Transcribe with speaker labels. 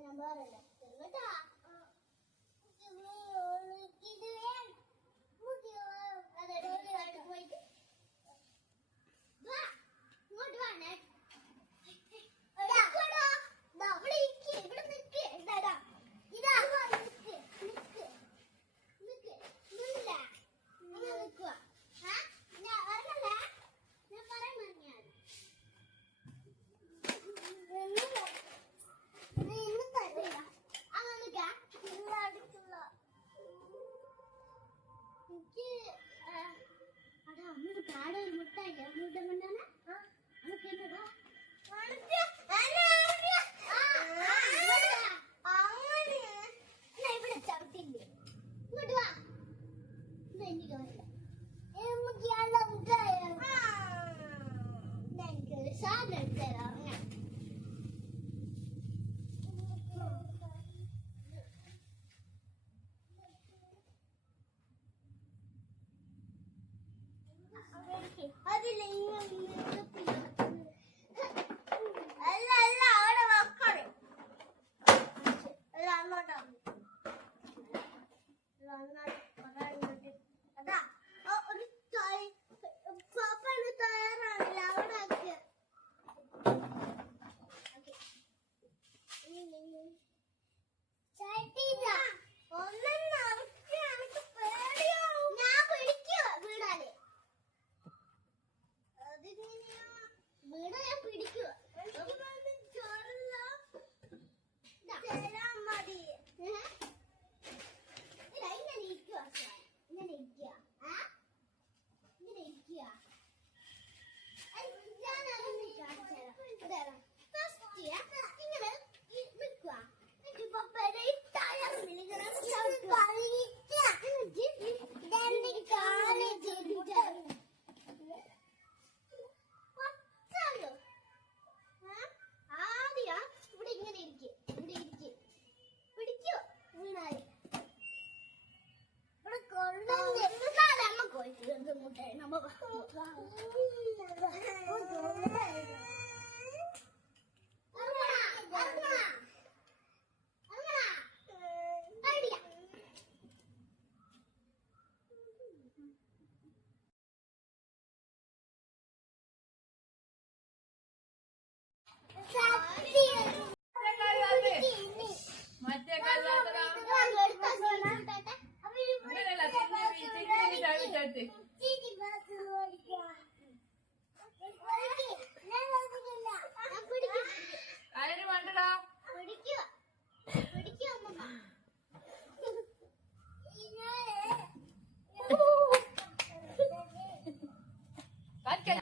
Speaker 1: നമ്പർ ഉണ്ട്
Speaker 2: சார் எடுத்துறாங்க വീട് ഞാൻ പിടിക്കുക chỉ cần thương một thể nào mà một thương